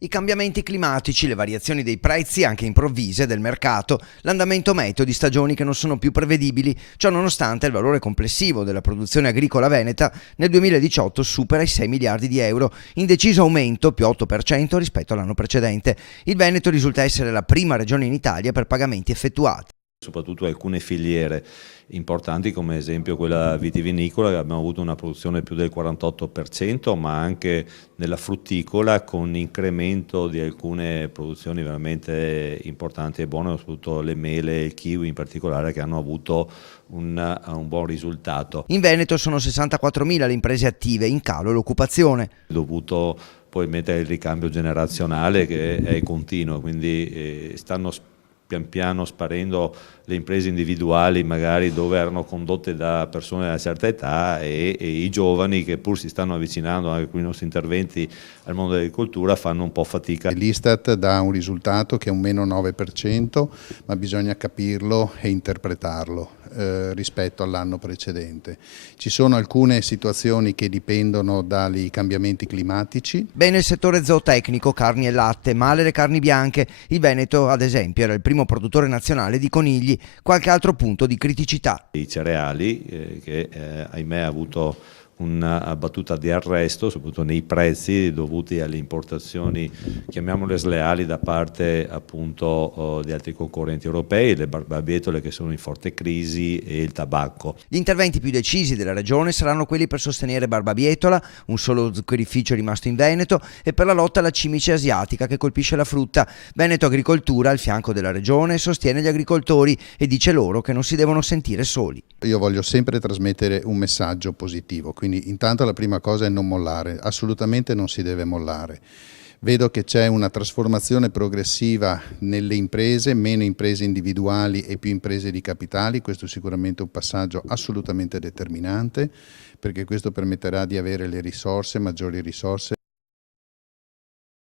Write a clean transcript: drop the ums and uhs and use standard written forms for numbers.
I cambiamenti climatici, le variazioni dei prezzi anche improvvise del mercato, l'andamento meteo di stagioni che non sono più prevedibili, ciò nonostante il valore complessivo della produzione agricola veneta nel 2018 supera i 6 miliardi di euro, in deciso aumento più 8% rispetto all'anno precedente. Il Veneto risulta essere la prima regione in Italia per pagamenti effettuati. Soprattutto alcune filiere importanti come esempio quella vitivinicola, che abbiamo avuto una produzione più del 48%, ma anche nella frutticola con incremento di alcune produzioni veramente importanti e buone, soprattutto le mele e il kiwi in particolare, che hanno avuto un buon risultato. In Veneto sono 64.000 le imprese attive, in calo l'occupazione. Dovuto poi mettere il ricambio generazionale che è continuo, quindi stanno pian piano sparendo le imprese individuali magari dove erano condotte da persone di una certa età e i giovani che pur si stanno avvicinando anche con i nostri interventi al mondo dell'agricoltura fanno un po' fatica. L'Istat dà un risultato che è un meno 9%, ma bisogna capirlo e interpretarlo rispetto all'anno precedente. Ci sono alcune situazioni che dipendono dai cambiamenti climatici. Bene il settore zootecnico, carni e latte, male le carni bianche. Il Veneto, ad esempio, era il primo produttore nazionale di conigli. Qualche altro punto di criticità. I cereali, che ahimè ha avuto una battuta di arresto, soprattutto nei prezzi dovuti alle importazioni, chiamiamole sleali, da parte appunto di altri concorrenti europei, le barbabietole che sono in forte crisi e il tabacco. Gli interventi più decisi della regione saranno quelli per sostenere Barbabietola, un solo zuccherificio rimasto in Veneto, e per la lotta alla cimice asiatica che colpisce la frutta. Veneto Agricoltura, al fianco della regione, sostiene gli agricoltori e dice loro che non si devono sentire soli. Io voglio sempre trasmettere un messaggio positivo, quindi intanto la prima cosa è non mollare, assolutamente non si deve mollare. Vedo che c'è una trasformazione progressiva nelle imprese, meno imprese individuali e più imprese di capitali, questo è sicuramente un passaggio assolutamente determinante, perché questo permetterà di avere le risorse, maggiori risorse